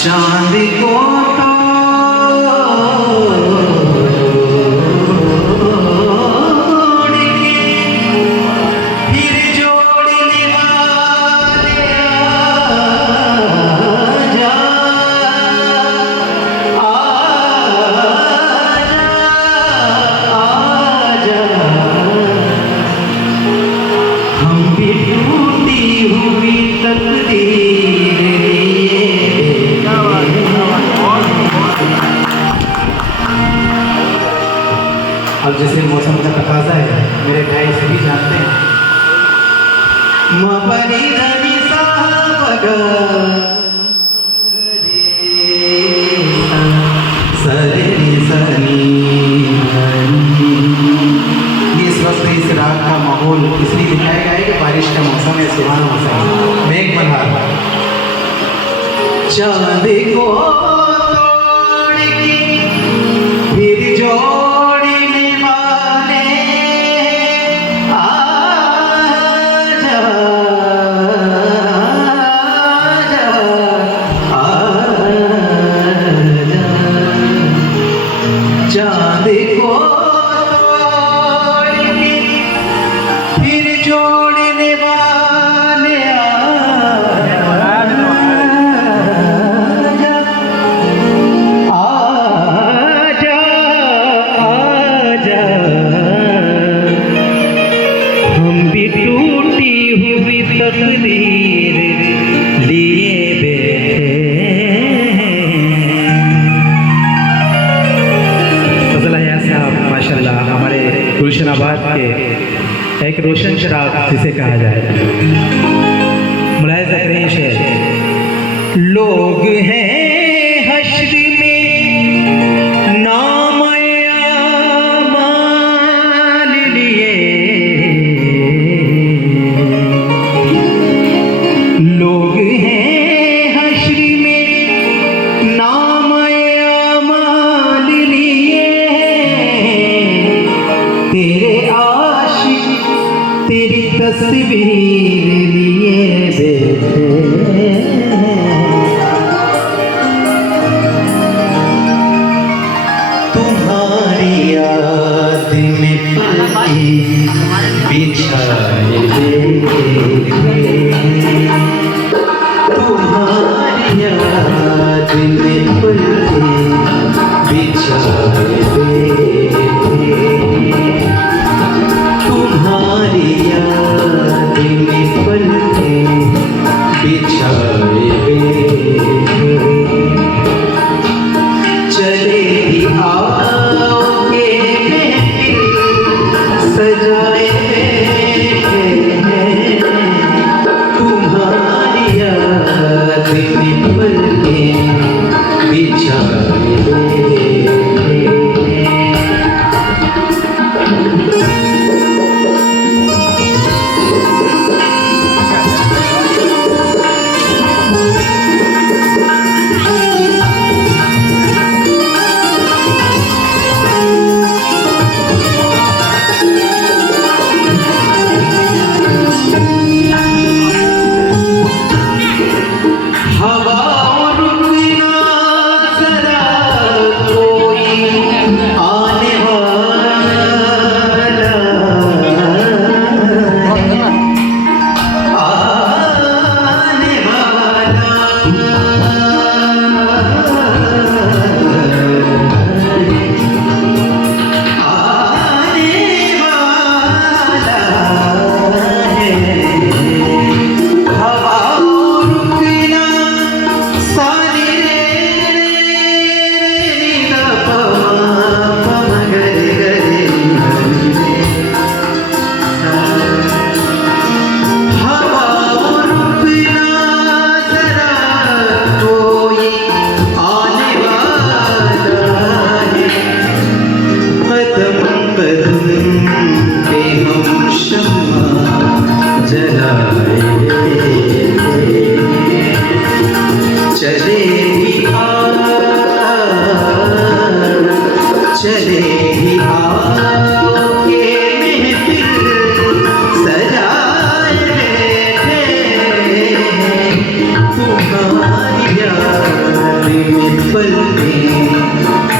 चांद को तोड़ के फिर जोड़ने वाले आजा, आजा, आजा। हम भी टूटी हुई तकदीर अब जैसे मौसम का तकाजा है, मेरे भाई सभी जानते हैं। मपरी धनी साहब सरे सनी। ये इस वक्त इस रात का माहौल इसलिए दिखाया गया है कि बारिश का मौसम है, सुहाना मौसम है। मेघ बहार चांद को तोड़ के फिर जोड़ने वाले आजा, आजा, आजा। चांद को तोड़ के फिर जोड़ने वाले टूटी हुई तकदीर लिए बैठे। फजल हया साहब माशाल्लाह हमारे गुलशनाबाद के एक रोशन चिराग जिसे कहा जाए। मुलाहिज़ा करें शेर, लोग हैं हश्र में नाम आमाल लिए, लोग हैं हश्र में नाम आमाल लिए। तेरे आशिक तेरी तस्वीर लिए बैठे।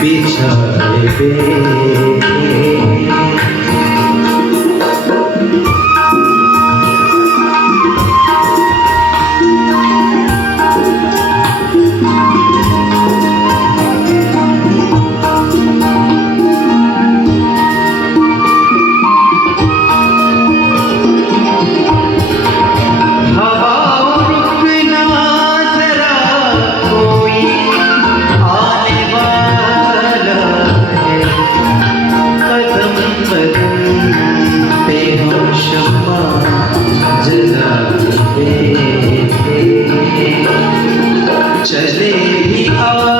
बिछाए दे। चले भी आओगे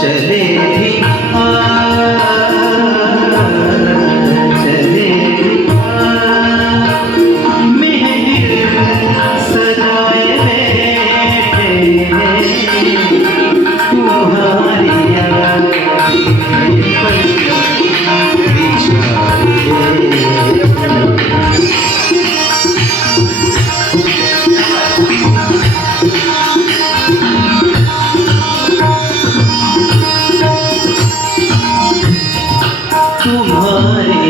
चले भी चले मेहर सजाए बैठे तुम्हारी याद तुम्हारे